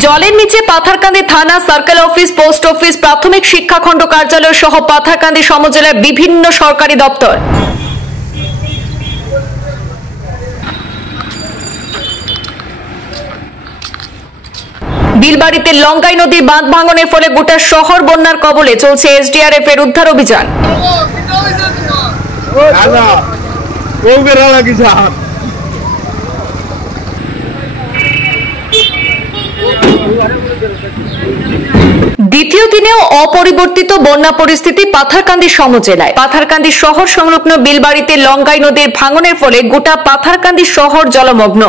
জলের নিচে পাথারকান্দি থানা, সার্কেল অফিস, পোস্ট অফিস, প্রাথমিক শিক্ষা খণ্ড কার্যালয় সহ পাথারকান্দি সমজেলার বিভিন্ন সরকারি দপ্তর। বিলবাড়িতে লঙ্কাই নদীর বাঁধ ভাঙনের ফলে গোটা শহর বন্যার কবলে, চলছে এসডিআরএফ এর উদ্ধার অভিযান। দ্বিতীয় দিনেও অপরিবর্তিত বন্যা পরিস্থিতি পাথারকান্দি সমজেলায়। পাথারকান্দি শহর সংলগ্ন বিলবাড়িতে লঙ্কাই নদীর ভাঙনের ফলে গোটা পাথারকান্দি শহর জলমগ্ন।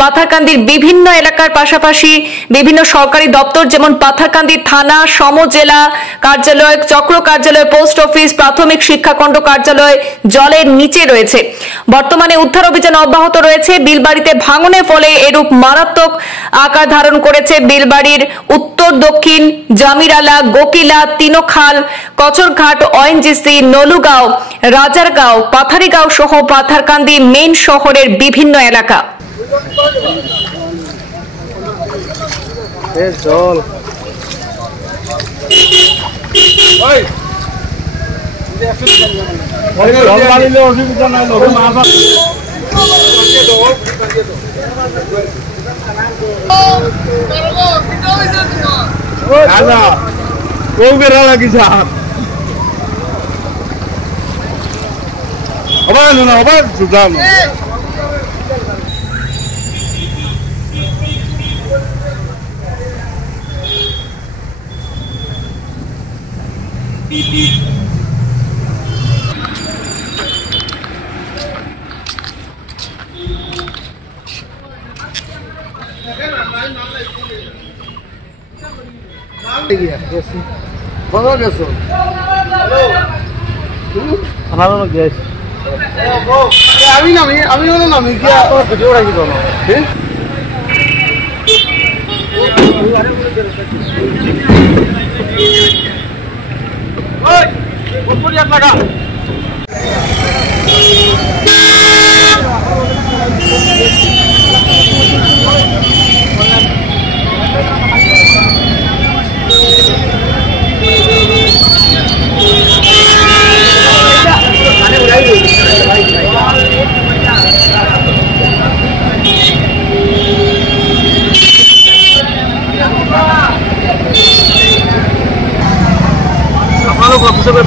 পাথারকান্দির বিভিন্ন এলাকার পাশাপাশি বিভিন্ন সরকারি দপ্তর যেমন পাথারকান্দি থানা, সমজেলা কার্যালয়, চক্র কার্যালয়, পোস্ট অফিস, প্রাথমিক শিক্ষাখণ্ড কার্যালয় জলের নিচে রয়েছে। বর্তমানে উদ্ধার অভিযান অব্যাহত রয়েছে। বিলবাড়িতে ভাঙনের ফলে এরূপ মারাত্মক আকার ধারণ করেছে বিলবাড়ির উত্তর, দক্ষিণ, জামিরালা, গোকিলা, তিনোখাল, কচরঘাট, ওএনজিসি, নলুগাঁও, রাজারগাঁও, পাথারিগাঁও সহ পাথারকান্দি মেইন শহরের বিভিন্ন এলাকা।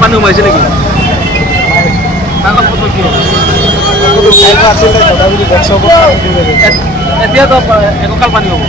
পানী সোমাইছে নেকি? এতিয়াতো এককাল পানী হ'ব।